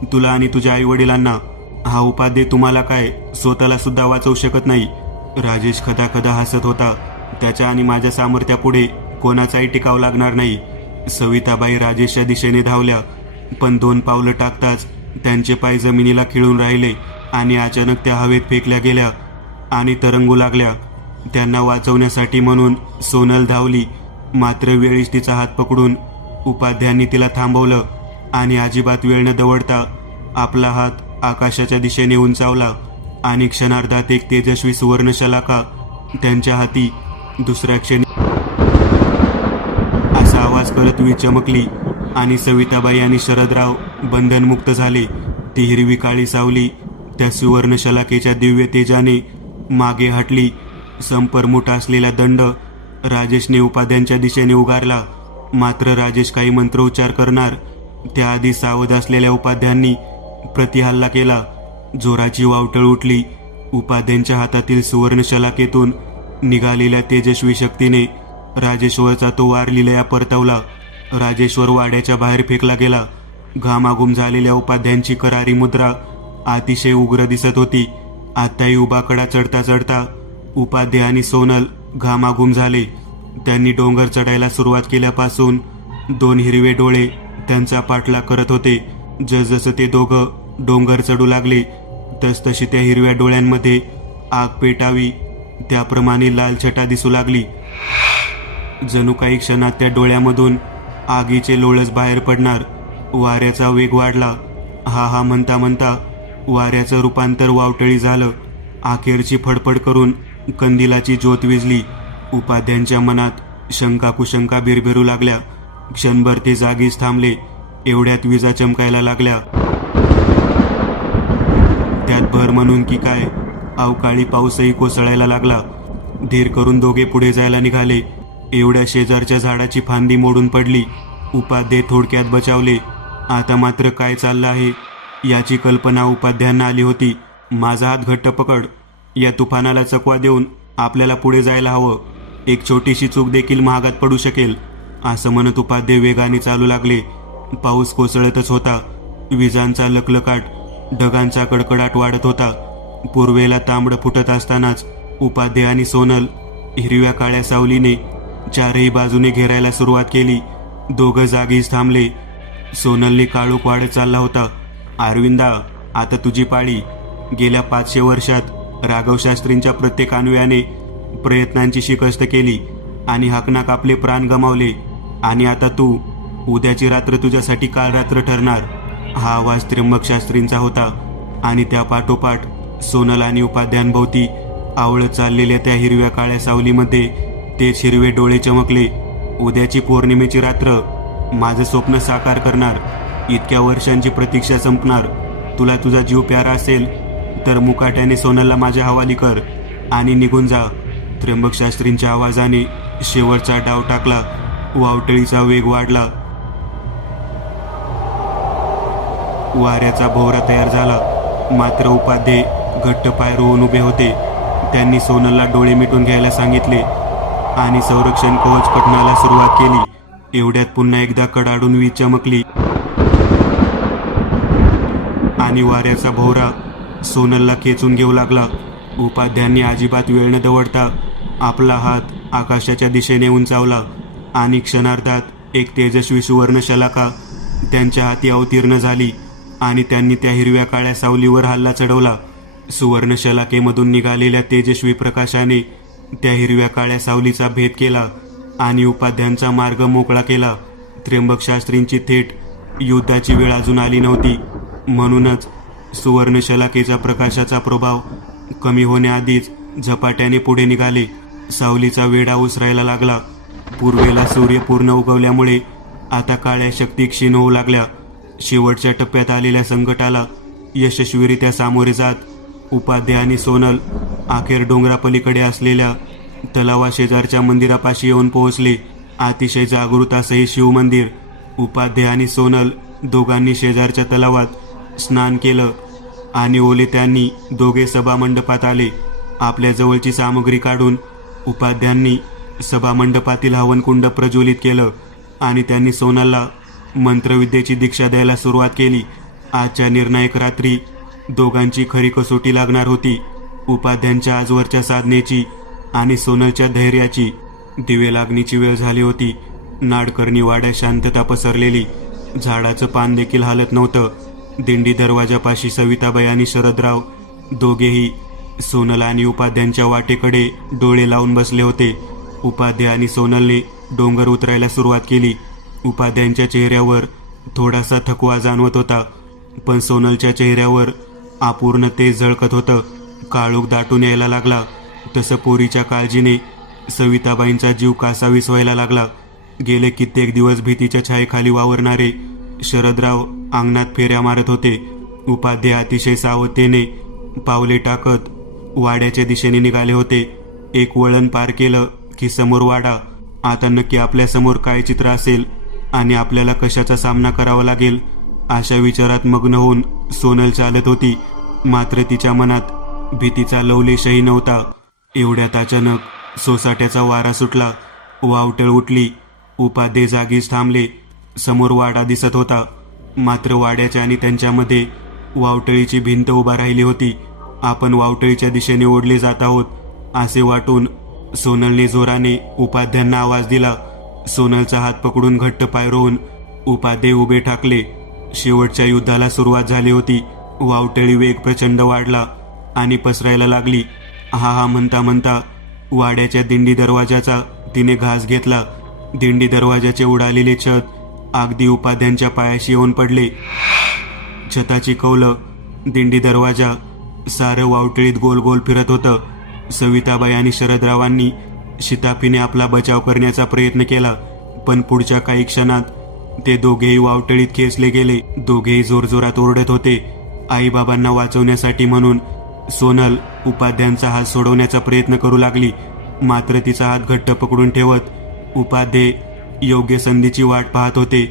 तुला आणि तुझ्या आई वडिलांना. हा उपाध्ये तुम्हाला काय, स्वतःला सुद्धा वाचवू शकत नाही. राजेश खदाखदा हसत होता. त्याच्या आणि माझ्या सामर्थ्यापुढे कोणाचाही टिकाव लागणार नाही. सविताबाई राजेशच्या दिशेने धावल्या, पण 2 पावलं टाकताच त्यांचे पाय जमिनीला खिळून राहिले आणि अचानक त्या हवेत फेकल्या गेल्या आणि तरंगू लागल्या. त्यांना वाचवण्यासाठी म्हणून सोनल धावली, मात्र वेळीच तिचा हात पकडून उपाध्यांनी तिला थांबवलं आणि अजिबात वेळ न दवडता आपला हात आकाशाच्या दिशेने उंचावला आणि क्षणार्धात एक तेजस्वी सुवर्ण शलाका त्यांच्या हाती. दुसऱ्या क्षणी असा आवाज करत वीज चमकली आणि सविताबाई आणि शरदराव बंधनमुक्त झाले. ती हिरवी काळी सावली त्या सुवर्ण शलाकेच्या दिव्य तेजाने मागे हटली. संपरमुठ असलेला दंड राजेशने उपाध्यांच्या दिशेने उगारला. मात्र राजेश काही मंत्रोच्चार करणार त्याआधी सावध असलेल्या उपाध्यांनी प्रतिहल्ला केला. जोराची वावटळ उठली. उपाध्यांच्या हातातील सुवर्ण शलाकेतून निघालेल्या तेजस्वी शक्तीने राजेश्वरचा तो वार लिलया परतवला. राजेश्वर वाड्याच्या बाहेर फेकला गेला. घामाघूम झालेल्या उपाध्यांची करारी मुद्रा अतिशय उग्र दिसत होती. आताही उभा कडा चढता चढता उपाध्ये आणि सोनल घामाघूम झाले. त्यांनी डोंगर चढायला सुरुवात केल्यापासून 2 हिरवे डोळे त्यांचा पाठलाग करत होते. जसजसं ते दोघं डोंगर चढू लागले तसतशी त्या हिरव्या डोळ्यांमध्ये आग पेटावी त्याप्रमाणे लाल छटा दिसू लागली. जणू काही क्षणात त्या डोळ्यामधून आगीचे लोळच बाहेर पडणार. वाऱ्याचा वेग वाढला. हा हा म्हणता म्हणता वाऱ्याचं रूपांतर वावटळी झालं. अखेरची फडफड करून कंदिलाची ज्योत विझली. उपाध्यांच्या मनात शंका कुशंका बिरबिरू लागल्या. क्षणभर ते जागीच थांबले. एवढ्यात विजा चमकायला लागल्या. त्यात भर म्हणून की काय अवकाळी पाऊसही कोसळायला लागला. धीर करून दोघे पुढे जायला निघाले. एवढ्या शेजारच्या झाडाची फांदी मोडून पडली. उपाध्ये थोडक्यात बचावले. आता मात्र काय चाललं आहे याची कल्पना उपाध्यांना आली होती. माझा हात घट्ट पकड. या तुफानाला चकवा देऊन आपल्याला पुढे जायला हवं. एक छोटीशी चूक देखील महागात पडू शकेल. असं म्हणत उपाध्ये वेगाने चालू लागले. पाऊस कोसळतच होता. विजांचा लखलखाट, ढगांचा कडकडाट वाढत होता. पूर्वेला तांबडं फुटत असतानाच उपाध्ये आणि सोनल हिरव्या काळ्या सावलीने चारही बाजूने घेरायला सुरुवात केली. दोघं जागीच थांबले. सोनलने काळोख वाढत चालला होता. अरविंदा, आता तुझी पाळी. गेल्या 500 वर्षात राघव शास्त्रींच्या प्रत्येक अन्वयाने प्रयत्नांची शिकस्त केली आणि हाकनाक आपले प्राण गमावले. आणि आता तू, उद्याची रात्र तुझ्यासाठी काल रात्र ठरणार. हा आवाज त्र्यंबक शास्त्रींचा होता. आणि त्या पाठोपाठ सोनल आणि उपाध्यांभोवती आवळत चाललेल्या त्या हिरव्या काळ्या सावलीमध्ये तेच हिरवे डोळे चमकले. उद्याची पौर्णिमेची रात्र माझं स्वप्न साकार करणार. इतक्या वर्षांची प्रतीक्षा संपणार. तुला तुझा जीव प्यारा असेल तर मुकाट्याने सोनलला माझ्या हवाली कर आणि निघून जा. त्र्यंबक शास्त्रींच्या आवाजाने शेवटचा डाव टाकला. वावटळीचा वेग वाढला. वाऱ्याचा भोवरा तयार झाला. मात्र उपाध्ये घट्ट पाय रोवून उभे होते. त्यांनी सोनलला डोळे मिटून घ्यायला सांगितले आणि संरक्षण कवच पटण्याला सुरुवात केली. एवढ्यात पुन्हा एकदा कडाडून वीज चमकली आणि वाऱ्याचा भोवरा सोनलला खेचून घेऊ लागला. उपाध्यांनी अजिबात वेळ न दवडता आपला हात आकाशाच्या दिशेने उंचावला आणि क्षणार्धात एक तेजस्वी सुवर्ण शलाका त्यांच्या हाती अवतीर्ण झाली आणि त्यांनी त्या हिरव्या काळ्या सावलीवर हल्ला चढवला. सुवर्ण शलाकेमधून निघालेल्या तेजस्वी प्रकाशाने त्या हिरव्या काळ्या सावलीचा भेद केला आणि उपाध्यांचा मार्ग मोकळा केला. त्र्यंबक शास्त्रींची थेट युद्धाची वेळ अजून आली नव्हती. म्हणूनच सुवर्ण शलाकेचा प्रकाशाचा प्रभाव कमी होण्याआधीच झपाट्याने पुढे निघाले. सावलीचा वेढा उसरायला लागला. पूर्वेला सूर्य पूर्ण उगवल्यामुळे आता काळ्या शक्ती क्षीण होऊ लागल्या. शेवटच्या टप्प्यात आलेल्या संकटाला यशस्वीरित्या सामोरे जात उपाध्ये आणि सोनल अखेर डोंगरापलीकडे असलेल्या तलावाशेजारच्या मंदिरापाशी येऊन पोहोचले. अतिशय जागृत असं हे शिवमंदिर. उपाध्ये आणि सोनल दोघांनी शेजारच्या तलावात स्नान केलं आणि ओले त्यांनी दोघे सभामंडपात आले. आपल्या जवळची सामग्री काढून उपाध्यांनी सभामंडपातील हवनकुंड प्रज्वलित केलं आणि त्यांनी सोनलला मंत्रविद्येची दीक्षा द्यायला सुरुवात केली. आजच्या निर्णायक रात्री दोघांची खरी कसोटी लागणार होती. उपाध्यांच्या आजवरच्या साधनेची आणि सोनलच्या धैर्याची. दिवे लागणीची वेळ झाली होती. नाडकर्णी वाड्यात शांतता पसरलेली. झाडाचं पान देखील हालत नव्हतं. दिंडी दरवाजापाशी सविताबाई आणि शरदराव दोघेही सोनल आणि उपाध्यांच्या वाटेकडे डोळे लावून बसले होते. उपाध्ये आणि सोनलने डोंगर उतरायला सुरुवात केली. उपाध्यांच्या चेहऱ्यावर थोडासा थकवा जाणवत होता, पण सोनलच्या चेहऱ्यावर अपूर्ण तेज झळकत होतं. काळोख दाटून यायला लागला तसं पोरीच्या काळजीने सविताबाईंचा जीव कासावीस व्हायला लागला. गेले कित्येक दिवस भीतीच्या छायेखाली वावरणारे शरदराव अंगणात फेऱ्या मारत होते. उपाध्ये अतिशय सावधतेने पावले टाकत वाड्याच्या दिशेने निघाले होते. एक वळण पार केलं की समोर वाडा आता नक्की आपल्यासमोर काय चित्र असेल आणि आपल्याला कशाचा सामना करावा लागेल अशा विचारात मग्न होऊन सोनल चालत होती. मात्र तिच्या मनात भीतीचा लवलेशही नव्हता. एवढ्यात अचानक सोसाट्याचा वारा सुटला. वावटळ उठली. उपाध्ये जागीच थांबले. समोर वाडा दिसत होता. मात्र वाड्याच्या आणि त्यांच्यामध्ये वावटळीची भिंत उभा राहिली होती. आपण वावटळीच्या दिशेने ओढले जात आहोत असे वाटून सोनलने जोराने उपाध्यांना आवाज दिला. सोनलचा हात पकडून घट्ट पाय रोवून उपाध्ये उभे ठाकले. शेवटच्या युद्धाला सुरुवात झाली होती. वावटळी वेग प्रचंड वाढला आणि पसरायला लागली. हा हा म्हणता म्हणता वाड्याच्या दिंडी दरवाजाचा तिने घास घेतला. दिंडी दरवाजाचे उडालेले छत अगदी उपाध्यांच्या पायाशी येऊन पडले. छताची कौलं, दिंडी दरवाजा सारं वावटळीत गोल गोल फिरत होतं. सविताबाई आणि शरदरावांनी शिताफीने आपला बचाव करण्याचा प्रयत्न केला, पण पुढच्या काही क्षणात ते दोघेही वावटळीत खेचले गेले. दोघेही जोरजोरात ओरडत होते. आईबाबांना वाचवण्यासाठी म्हणून सोनल उपाध्यांचा हात सोडवण्याचा प्रयत्न करू लागली. मात्र तिचा हात घट्ट पकडून ठेवत उपाध्ये योग्य संधीची वाट पाहत होते.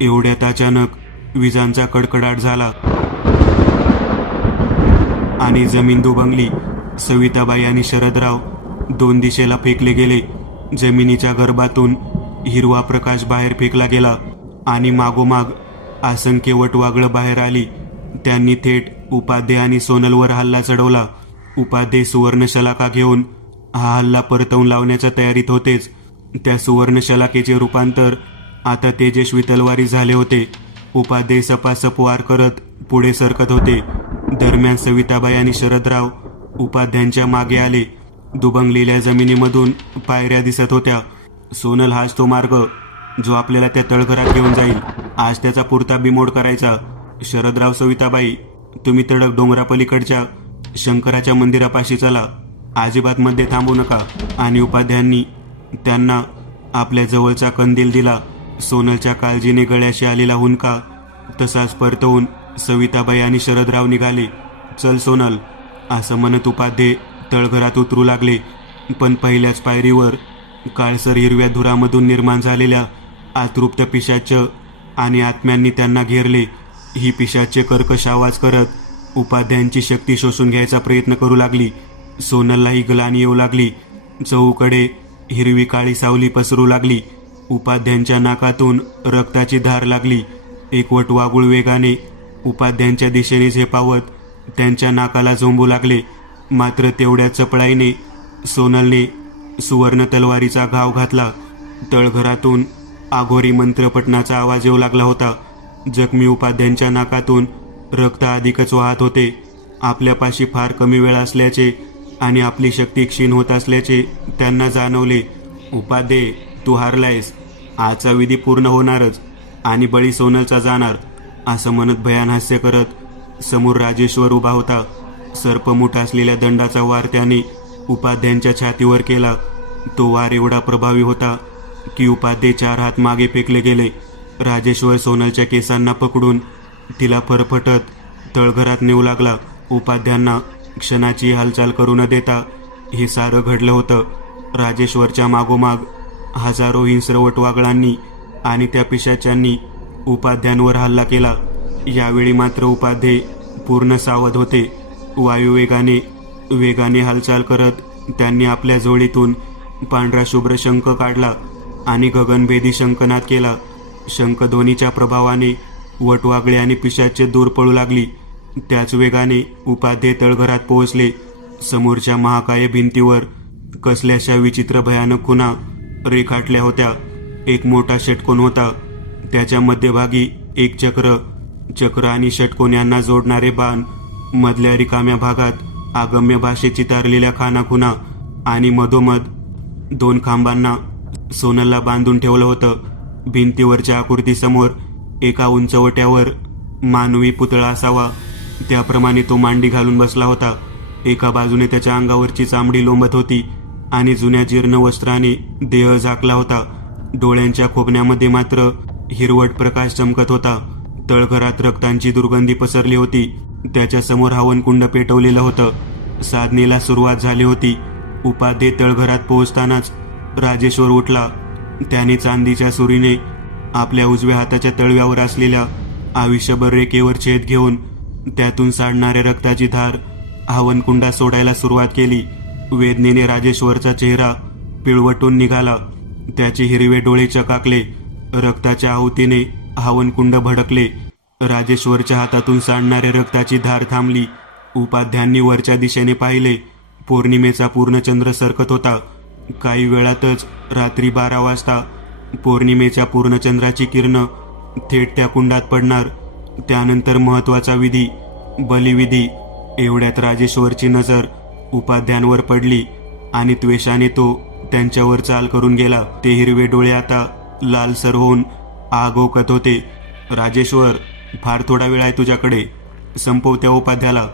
एवढ्यात अचानक विजांचा कडकडाट झाला आणि जमीन दुभंगली. सविताबाई आणि शरदराव दोन दिशेला फेकले गेले. जमिनीच्या गर्भातून हिरवा प्रकाश बाहेर फेकला गेला आणि मागोमाग असंख्य वटवागळं बाहेर आली. त्यांनी थेट उपाध्ये आणि सोनलवर हल्ला चढवला. उपाध्ये सुवर्ण शलाका घेऊन हा हल्ला परतवून लावण्याच्या तयारीत होतेच. त्या सुवर्ण शलाकेचे रूपांतर आता तेजस्वी तलवारी झाले होते. उपाध्ये सपासप वार करत पुढे सरकत होते. दरम्यान सविताबाई आणि शरदराव उपाध्यांच्या मागे आले. दुबंगलेल्या जमिनीमधून पायऱ्या दिसत होत्या. सोनल हाच तो मार्ग जो आपल्याला त्या तळघरात घेऊन जाईल. आज त्याचा पुरता बिमोड करायचा. शरदराव, सविताबाई, तुम्ही तडक डोंगरापलीकडच्या शंकराच्या मंदिरापाशी चला. अजिबात मध्ये थांबू नका. आणि उपाध्यांनी त्यांना आपल्या जवळचा कंदील दिला. सोनलच्या काळजीने गळ्याशी आलेला हुंदका तसाच परतवून सविताबाई आणि शरदराव निघाले. चल सोनल, असं म्हणत उपाध्ये तळघरात उतरू लागले. पण पहिल्याच पायरीवर काळसर हिरव्या धुरामधून निर्माण झालेल्या अतृप्त पिशाच्य आणि आत्म्यांनी त्यांना घेरले. ही पिशाच्य कर्कश आवाज करत उपाध्यांची शक्ती शोषून घ्यायचा प्रयत्न करू लागली. सोनललाही ग्लानी येऊ लागली. चहूकडे हिरवी काळी सावली पसरू लागली. उपाध्यांच्या नाकातून रक्ताची धार लागली. एक वटवागुळ वेगाने उपाध्यांच्या दिशेने झेपावत त्यांच्या नाकाला झोंबू लागले. मात्र तेवढ्या चपळाईने सोनलने सुवर्ण तलवारीचा घाव घातला. तळघरातून आघोरी मंत्रपठणाचा आवाज येऊ लागला होता. जखमी उपाध्यांच्या नाकातून रक्त अधिकच वाहत होते. आपल्यापाशी फार कमी वेळ असल्याचे आणि आपली शक्ती क्षीण होत असल्याचे त्यांना जाणवले. उपाध्ये, तू हारलायस. आजचा विधी पूर्ण होणारच आणि बळी सोनलचा जाणार, असं म्हणत भयान हास्य करत समोर राजेश्वर उभा होता. सर्पमुठ असलेल्या दंडाचा वार त्याने उपाध्यांच्या छातीवर केला. तो वार एवढा प्रभावी होता की उपाध्ये 4 हात मागे फेकले गेले. राजेश्वर सोनलच्या केसांना पकडून तिला फरफटत तळघरात नेऊ लागला. उपाध्यांना क्षणाची हालचाल करू न देता हे सारं घडलं होतं. राजेश्वरच्या मागोमाग हजारो हिंस्र वटवागळांनी आणि त्या पिशाच्यांनी उपाध्यांवर हल्ला केला. यावेळी मात्र उपाध्ये पूर्ण सावध होते. वेगाने हालचाल करत त्यांनी आपल्या झोळीतून पांढरा शुभ्र शंख काढला आणि गगनभेदी शंखनाद केला. शंखध्वनीच्या प्रभावाने वटवागळे आणि पिशाच्य दूर पळू लागली. त्याच वेगाने उपाध्ये तळघरात पोहोचले. समोरच्या महाकाय भिंतीवर कसल्याशा विचित्र भयानक खुणा रेखाटल्या होत्या. एक मोठा षटकोन होता. त्याच्या मध्यभागी एक चक्र आणि षटकोन यांना जोडणारे बाण, मधल्या रिकाम्या भागात आगम्य भाषेत चितारलेल्या खानाखुणा आणि मधोमध 2 खांबांना सोनलला बांधून ठेवलं होतं. भिंतीवरच्या आकृतीसमोर एका उंचवट्यावर मानवी पुतळा असावा त्याप्रमाणे तो मांडी घालून बसला होता. एका बाजूने त्याच्या अंगावरची चामडी लोंबत होती आणि जुन्या जीर्ण वस्त्राने देह झाकला होता. डोळ्यांच्या खोबण्यामध्ये मात्र हिरवट प्रकाश चमकत होता. तळघरात रक्तांची दुर्गंधी पसरली होती. त्याच्या समोर हवनकुंड पेटवलेलं होतं. साधनेला सुरुवात झाली होती. उपाध्ये तळघरात पोहोचतानाच राजेश्वर उठला त्याने चांदीच्या सुरीने आपल्या उजव्या हाताच्या तळव्यावर असलेल्या आयुष्यभर रेखेवर छेद घेऊन त्यातून सांडणाऱ्या रक्ताची धार हवनकुंडात सोडायला सुरुवात केली. वेदनेने राजेश्वरचा चेहरा पिळवटून निघाला. त्याचे हिरवे डोळे चकाकले. रक्ताच्या आहुतीने हवनकुंड भडकले. राजेश्वरच्या हातातून सांडणाऱ्या रक्ताची धार थांबली. उपाध्यांनी वरच्या दिशेने पाहिले. पौर्णिमेचा पूर्णचंद्र सरकत होता. काही वेळातच रात्री 12 वाजता पौर्णिमेच्या पूर्णचंद्राची किरण थेट त्या कुंडात पडणार. त्यानंतर महत्वाचा विधी, बलिविधी. एवढ्यात राजेश्वरची नजर उपाध्यांवर पडली आणि त्वेषाने तो त्यांच्यावर चाल करून गेला. ते हिरवे डोळे आता लालसर होऊन आग ओकत होते. राजेश्वर, फार थोडा वेळ आहे तुझ्याकडे, संपव त्या उपाध्याला,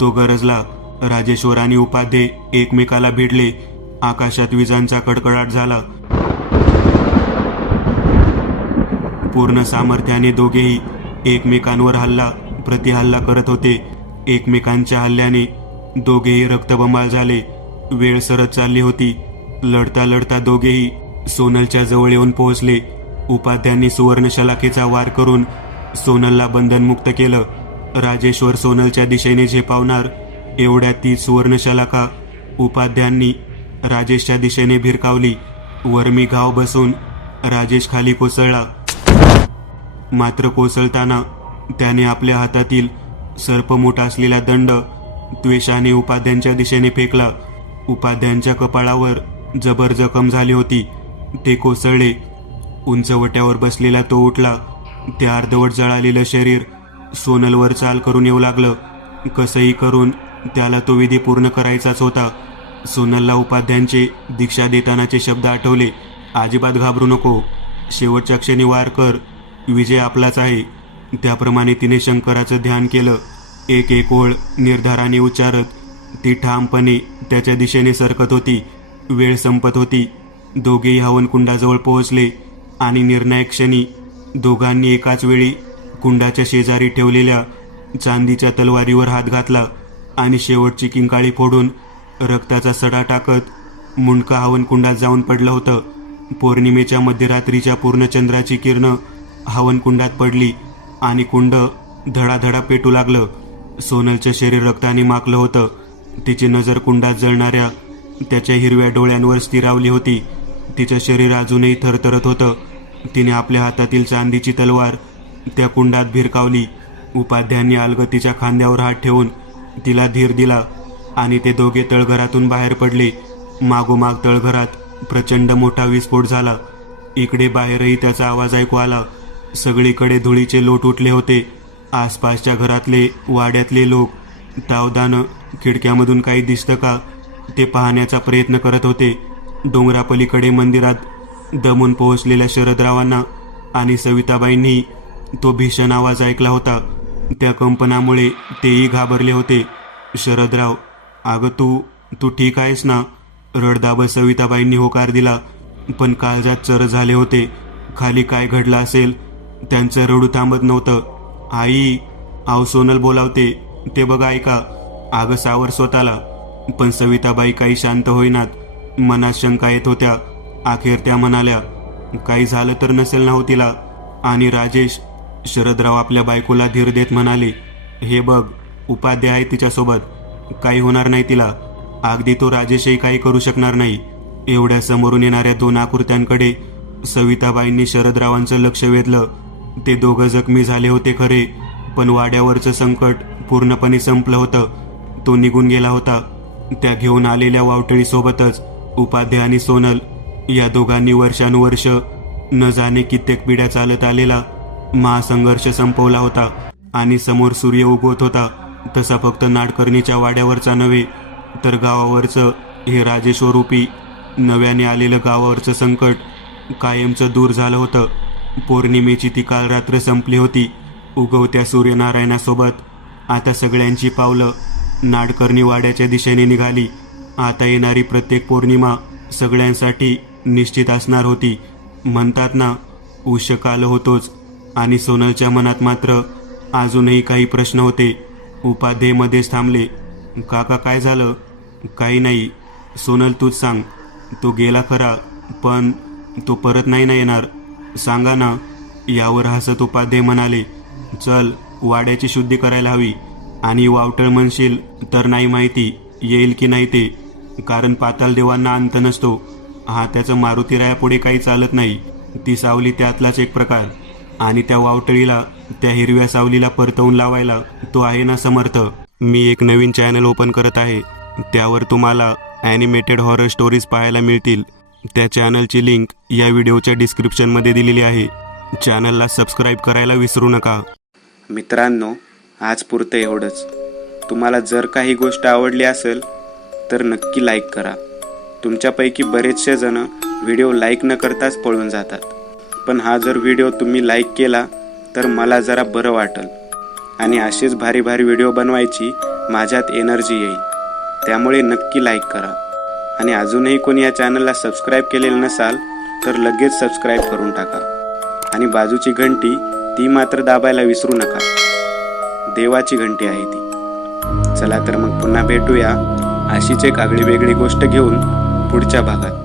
तो गरजला. राजेश्वर आणि उपाध्ये एकमेकाला भिडले. आकाशात विजांचा कडकडाट झाला. पूर्ण सामर्थ्याने दोघेही एकमेकांवर हल्ला प्रतिहल्ला करत होते. एकमेकांच्या हल्ल्याने दोघेही रक्तबंबाळ झाले. वेळ सरत चालली होती. लढता लढता दोघेही सोनलच्या जवळ येऊन पोहोचले. उपाध्यांनी सुवर्ण शलाकेचा वार करून सोनलला बंधनमुक्त केलं. राजेश्वर सोनलच्या दिशेने झेपावणार एवढ्यात ती सुवर्ण शलाका उपाध्यांनी राजेशच्या दिशेने भिरकावली. वर्मी घाव बसून राजेश खाली कोसळला. मात्र कोसळताना त्याने आपल्या हातातील सर्पमुठ असलेला दंड त्वेषाने उपाध्यांच्या दिशेने फेकला. उपाध्यांच्या कपाळावर जबर जखम झाली होती. ते कोसळले. उंचवट्यावर बसलेला तो उठला. ते अर्धवट जळालेलं शरीर सोनलवर चाल करून येऊ लागलं. कसंही करून त्याला तो विधी पूर्ण करायचाच होता. सोनलला उपाध्यांचे दीक्षा देतानाचे शब्द आठवले. अजिबात घाबरू नको, शेवटच्या क्षणी वार कर, विजय आपलाच आहे. त्याप्रमाणे तिने शंकराचं ध्यान केलं. एक एक ओळ निर्धाराने उच्चारत ती ठामपणे त्याच्या दिशेने सरकत होती. वेळ संपत होती. दोघेही हवनकुंडाजवळ पोहोचले आणि निर्णायक क्षणी दोघांनी एकाच वेळी कुंडाच्या शेजारी ठेवलेल्या चांदीच्या तलवारीवर हात घातला आणि शेवटची किंकाळी फोडून रक्ताचा सडा टाकत मुंडका हवनकुंडात जाऊन पडलं होतं. पौर्णिमेच्या मध्यरात्रीच्या पूर्णचंद्राची किरणं हवनकुंडात पडली आणि कुंड धडाधडा पेटू लागलं. सोनलचं शरीर रक्ताने माखलं होतं. तिची नजर कुंडात जळणाऱ्या त्याच्या हिरव्या डोळ्यांवर स्थिरावली होती. तिचं शरीर अजूनही थरथरत होतं. तिने आपल्या हातातील चांदीची तलवार त्या कुंडात भिरकावली. उपाध्यांनी अलगतीच्या खांद्यावर हात ठेवून तिला धीर दिला आणि ते दोघे तळघरातून बाहेर पडले. मागोमाग तळघरात प्रचंड मोठा विस्फोट झाला. इकडे बाहेरही त्याचा आवाज ऐकू आला. सगळीकडे धुळीचे लोट उठले होते. आसपासच्या घरातले, वाड्यातले लोक तावदानं खिडक्यामधून काही दिसतं का ते पाहण्याचा प्रयत्न करत होते. डोंगरापलीकडे मंदिरात दमून पोहोचलेल्या शरदरावांना आणि सविताबाईंनी तो भीषण आवाज ऐकला होता. त्या कंपनामुळे तेही घाबरले होते. शरदराव, अगं तू ठीक आहेस ना? रडदाबत सविताबाईंनी होकार दिला. पण काळजात चर झाले होते. खाली काय घडलं असेल? त्यांचं रडू थांबत नव्हतं. आई, आव सोनल बोलावते, ते बघा ऐका. अगं सावर स्वतःला. पण सविताबाई काही शांत होईनात. मनात शंका येत होत्या. अखेर त्या म्हणाल्या, काही झालं तर नसेल ना हो तिला? आणि राजेश? शरदराव आपल्या बायकोला धीर देत म्हणाले, हे बघ, उपाध्ये आहे तिच्यासोबत, काही होणार नाही तिला. अगदी तो राजेशही काही करू शकणार नाही. एवढ्या समोरून येणाऱ्या दोन आकृत्यांकडे सविताबाईंनी शरदरावांचं लक्ष वेधलं. ते दोघं जखमी झाले होते खरे, पण वाड्यावरचं संकट पूर्णपणे संपलं होतं. तो निघून गेला होता. त्या घेऊन आलेल्या वावटळीसोबतच उपाध्ये आणि सोनल या दोघांनी वर्षानुवर्ष न जाणे कित्येक पिढ्या चालत आलेला महासंघर्ष संपवला होता. आणि समोर सूर्य उगवत होता तसा फक्त नाडकर्णीच्या वाड्यावरचा नव्हे, तर गावावरचं हे राजेश्वरूपी नव्याने आलेलं गावावरचं संकट कायमचं दूर झालं होतं. पौर्णिमेची ती काल रात्र संपली होती. उगवत्या सूर्यनारायणासोबत आता सगळ्यांची पावलं नाडकर्णी वाड्याच्या दिशेने निघाली. आता येणारी प्रत्येक पौर्णिमा सगळ्यांसाठी निश्चित असणार होती. म्हणतात ना, उष्यकाल होतोच. आणि सोनलच्या मनात मात्र अजूनही काही प्रश्न होते. उपाध्ये मध्येच थांबले. काका, काय झालं? काही नाही सोनल, तूच सांग. तो गेला खरा, पण तो परत नाही ना येणार? सांगा ना. यावर हसत उपाध्ये म्हणाले, चल, वाड्याची शुद्धी करायला हवी. आणि वावटळ म्हणशील तर नाही माहिती येईल की नाही ते, कारण पाताल देवांना अंत नसतो. हा त्याचं मारुतीरायापुढे काही चालत नाही. ती सावली त्यातलाच एक प्रकार. आणि त्या वावटळीला, त्या हिरव्या सावलीला परतवून लावायला तो आहे ना समर्थ. मी एक नवीन चॅनल ओपन करत आहे. त्यावर तुम्हाला ॲनिमेटेड हॉरर स्टोरीज पाहायला मिळतील. त्या चॅनलची लिंक या व्हिडिओच्या डिस्क्रिप्शनमध्ये दिलेली आहे. चॅनलला सबस्क्राईब करायला विसरू नका. मित्रांनो, आज पुरतं एवढंच. तुम्हाला जर काही गोष्ट आवडली असेल तर नक्की लाईक करा. तुमच्यापैकी बरेचसे जण व्हिडिओ लाईक न करताच पळून जातात. पण हा जर व्हिडिओ तुम्ही लाईक केला तर मला जरा बरं वाटेल आणि असेच भारी भारी व्हिडिओ बनवायची माझ्यात एनर्जी येईल. त्यामुळे नक्की लाईक करा. आणि अजूनही कोणी या चॅनलला सबस्क्राईब केलेलं नसाल तर लगेच सबस्क्राईब करून टाका. आणि बाजूची घंटी ती मात्र दाबायला विसरू नका. देवाची घंटी आहे ती. चला तर मग पुन्हा भेटूया अशीच एक आगळी वेगळी गोष्ट घेऊन पुढच्या भागात.